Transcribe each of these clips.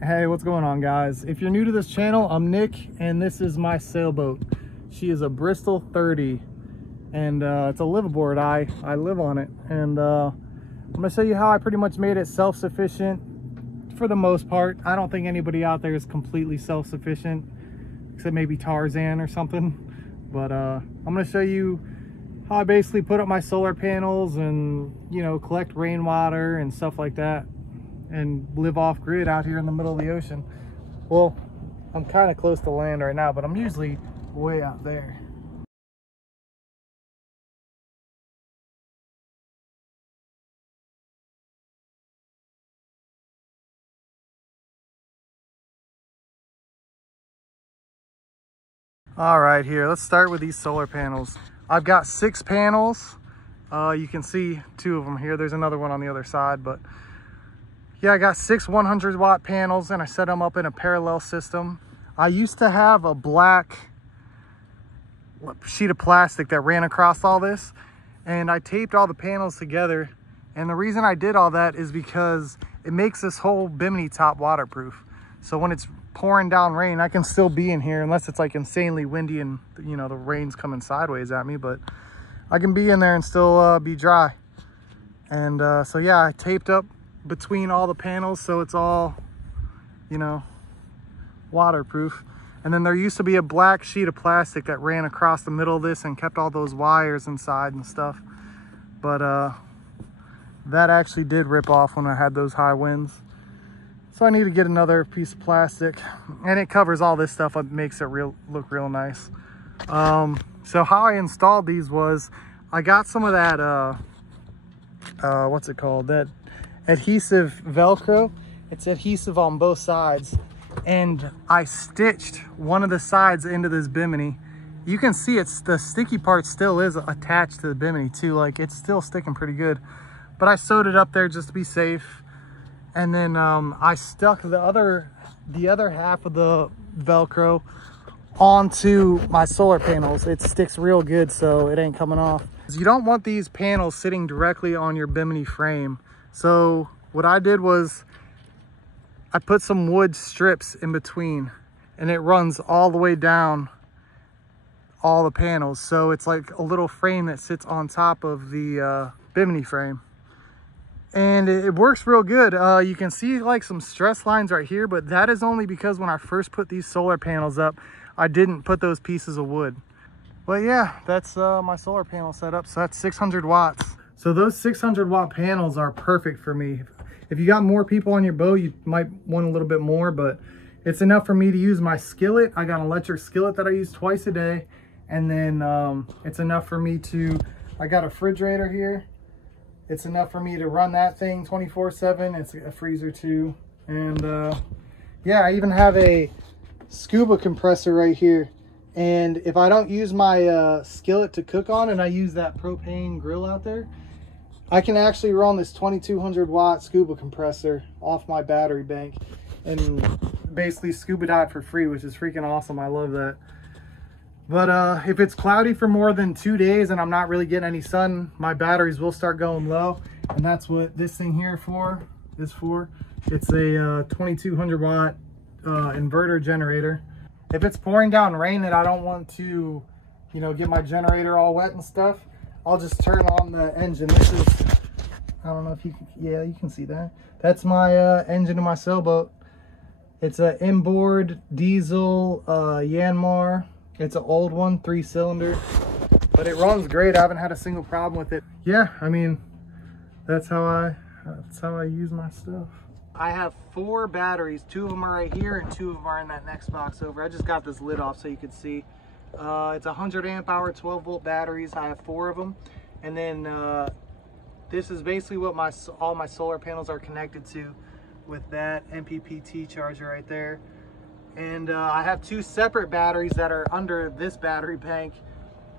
Hey, what's going on, guys? If you're new to this channel, I'm Nick and this is my sailboat. She is a Bristol 30 and it's a liveaboard. I live on it, and I'm gonna show you how I pretty much made it self-sufficient for the most part. I don't think anybody out there is completely self-sufficient except maybe Tarzan or something, but I'm gonna show you how I basically put up my solar panels and, you know, collect rainwater and stuff like that and live off grid out here in the middle of the ocean. Well, I'm kind of close to land right now, but I'm usually way out there. All right, here, let's start with these solar panels. I've got 6 panels. You can see 2 of them here. There's another one on the other side, but yeah, I got 6 100-watt panels and I set them up in a parallel system. I used to have a black sheet of plastic that ran across all this, and I taped all the panels together. And the reason I did all that is because it makes this whole bimini top waterproof. So when it's pouring down rain, I can still be in here unless it's like insanely windy and, you know, the rain's coming sideways at me, but I can be in there and still be dry. And so yeah, I taped up between all the panels so it's all, you know, waterproof. And then there used to be a black sheet of plastic that ran across the middle of this and kept all those wires inside and stuff, but that actually did rip off when I had those high winds. So I need to get another piece of plastic, and it covers all this stuff. It makes it look real nice. So how I installed these was I got some of that what's it called, that adhesive Velcro. It's adhesive on both sides, and I stitched one of the sides into this bimini. You can see it's the sticky part still is attached to the bimini too, like it's still sticking pretty good, but I sewed it up there just to be safe. And then I stuck the other half of the Velcro onto my solar panels. It sticks real good, so it ain't coming off. You don't want these panels sitting directly on your bimini frame. So what I did was I put some wood strips in between, and it runs all the way down all the panels. So it's like a little frame that sits on top of the bimini frame. And it works real good. You can see like some stress lines right here, but that is only because when I first put these solar panels up, I didn't put those pieces of wood. But yeah, that's my solar panel setup. So that's 600 watts. So those 600-watt panels are perfect for me. If you got more people on your boat, you might want a little bit more, but it's enough for me to use my skillet. I got an electric skillet that I use twice a day. And then it's enough for me to, I got a refrigerator here. It's enough for me to run that thing 24/7. It's a freezer too. And yeah, I even have a scuba compressor right here. And if I don't use my skillet to cook on and I use that propane grill out there, I can actually run this 2200-watt scuba compressor off my battery bank and basically scuba dive for free, which is freaking awesome. I love that. But if it's cloudy for more than 2 days and I'm not really getting any sun, my batteries will start going low. And that's what this thing here is for. It's a 2200-watt inverter generator. If it's pouring down rain and I don't want to, you know, get my generator all wet and stuff, I'll just turn on the engine. This is, I don't know if you can, yeah, you can see that. That's my engine of my sailboat. It's an inboard diesel Yanmar. It's an old one, 3-cylinder, but it runs great. I haven't had a single problem with it. Yeah, I mean, that's how I use my stuff. I have 4 batteries. 2 of them are right here and 2 of them are in that next box over. I just got this lid off so you could see. It's 100 amp hour, 12-volt batteries. I have 4 of them. And then this is basically what all my solar panels are connected to, with that MPPT charger right there. And I have 2 separate batteries that are under this battery bank.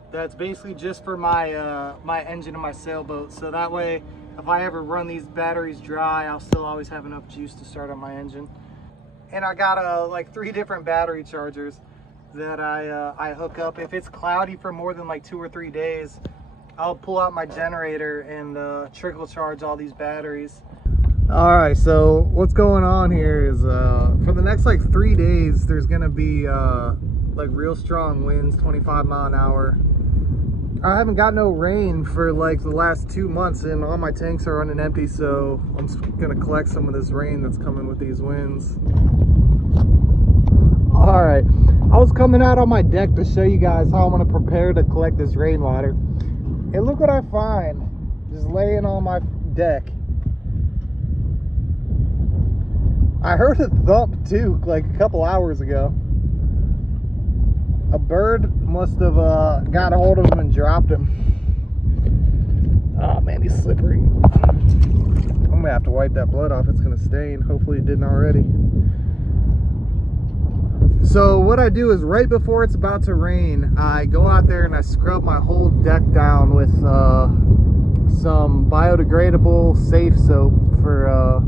That's basically just for my my engine of my sailboat. So that way, if I ever run these batteries dry, I'll still always have enough juice to start on my engine. And I got like 3 different battery chargers that I hook up. If it's cloudy for more than like 2 or 3 days, I'll pull out my generator and trickle charge all these batteries. All right, so what's going on here is the next like 3 days, there's gonna be like real strong winds, 25 mile an hour. I haven't got no rain for like the last 2 months, and all my tanks are running empty, so I'm just gonna collect some of this rain that's coming with these winds. All right, I was coming out on my deck to show you guys how I'm gonna prepare to collect this rainwater. And look what I find, just laying on my deck. I heard a thump too, like a couple hours ago. A bird must have got a hold of him and dropped him. Oh man, he's slippery. I'm gonna have to wipe that blood off. It's gonna stain. Hopefully it didn't already. So what I do is right before it's about to rain, I go out there and I scrub my whole deck down with some biodegradable safe soap for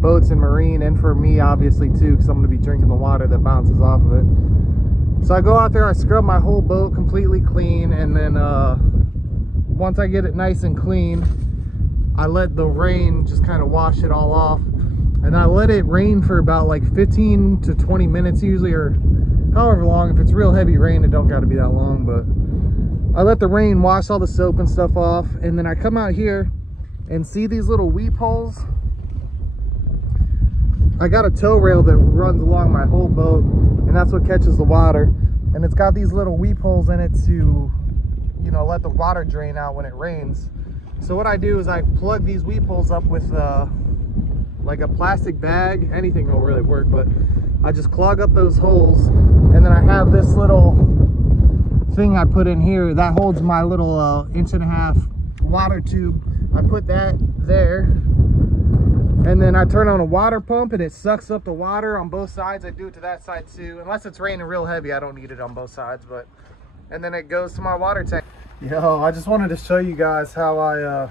boats and marine, and for me obviously too, because I'm going to be drinking the water that bounces off of it. So I go out there, I scrub my whole boat completely clean, and then once I get it nice and clean, I let the rain just kind of wash it all off. And I let it rain for about like 15 to 20 minutes usually, or however long. If it's real heavy rain, it don't got to be that long, but I let the rain wash all the soap and stuff off. And then I come out here and see these little weep holes. I got a tow rail that runs along my whole boat, and that's what catches the water. And it's got these little weep holes in it to, you know, let the water drain out when it rains. So what I do is I plug these weep holes up with like a plastic bag. Anything will really work, but I just clog up those holes, and then I have this little thing I put in here that holds my little 1.5 inch water tube. I put that there, and then I turn on a water pump and it sucks up the water on both sides. I do it to that side too. Unless it's raining real heavy, I don't need it on both sides, but and then it goes to my water tank. Yo, I just wanted to show you guys how I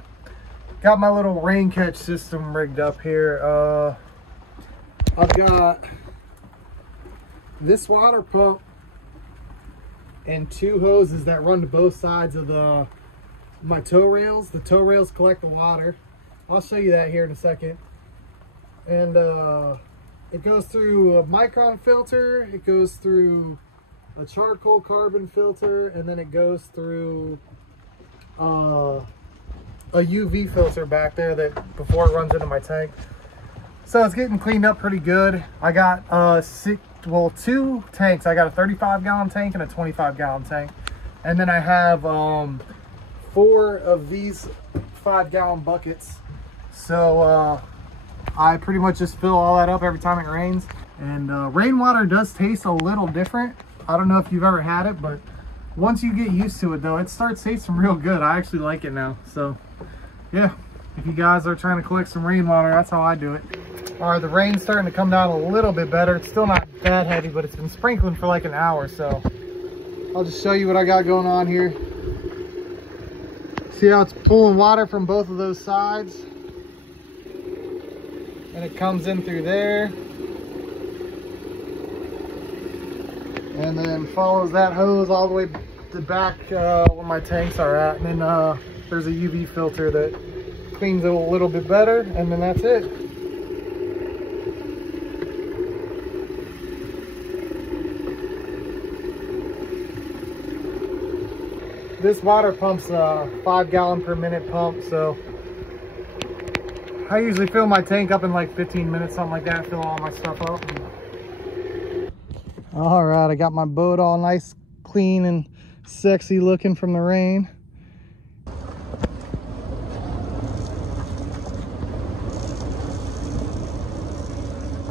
got my little rain catch system rigged up here. I've got this water pump and 2 hoses that run to both sides of my tow rails. The tow rails collect the water. I'll show you that here in a second. And it goes through a micron filter, it goes through a charcoal carbon filter, and then it goes through a UV filter back there that before it runs into my tank. So it's getting cleaned up pretty good. I got 2 tanks. I got a 35-gallon tank and a 25-gallon tank, and then I have 4 of these 5-gallon buckets. So I pretty much just fill all that up every time it rains. And rainwater does taste a little different. I don't know if you've ever had it, but once you get used to it though, it starts tasting real good. I actually like it now. So yeah, if you guys are trying to collect some rainwater, that's how I do it. All right, the rain's starting to come down a little bit better. It's still not that heavy, but it's been sprinkling for like an hour. So I'll just show you what I got going on here. See how it's pulling water from both of those sides? And it comes in through there. And then follows that hose all the way to back where my tanks are at. And then there's a UV filter that cleans it a little bit better. And then that's it. This water pump's a 5-gallon per minute pump, so I usually fill my tank up in like 15 minutes, something like that, fill all my stuff up. All right, I got my boat all nice, clean, and sexy looking from the rain.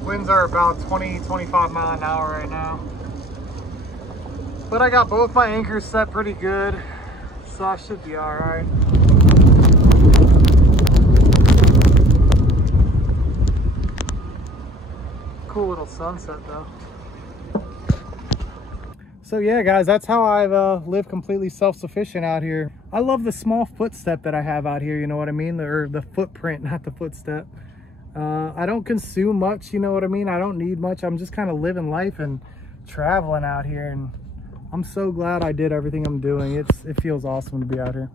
Winds are about 20-25 mile an hour right now. But I got both my anchors set pretty good, so I should be all right. Cool little sunset though. So yeah guys, that's how I've lived completely self-sufficient out here. I love the small footstep that I have out here, you know what I mean? Or the footprint, not the footstep. I don't consume much, you know what I mean? I don't need much. I'm just kind of living life and traveling out here, and I'm so glad I did everything I'm doing. It feels awesome to be out here.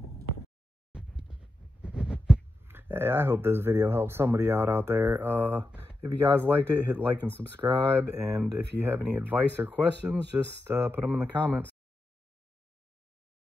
Hey, I hope this video helps somebody out there. If you guys liked it, hit like and subscribe. And if you have any advice or questions, just put them in the comments.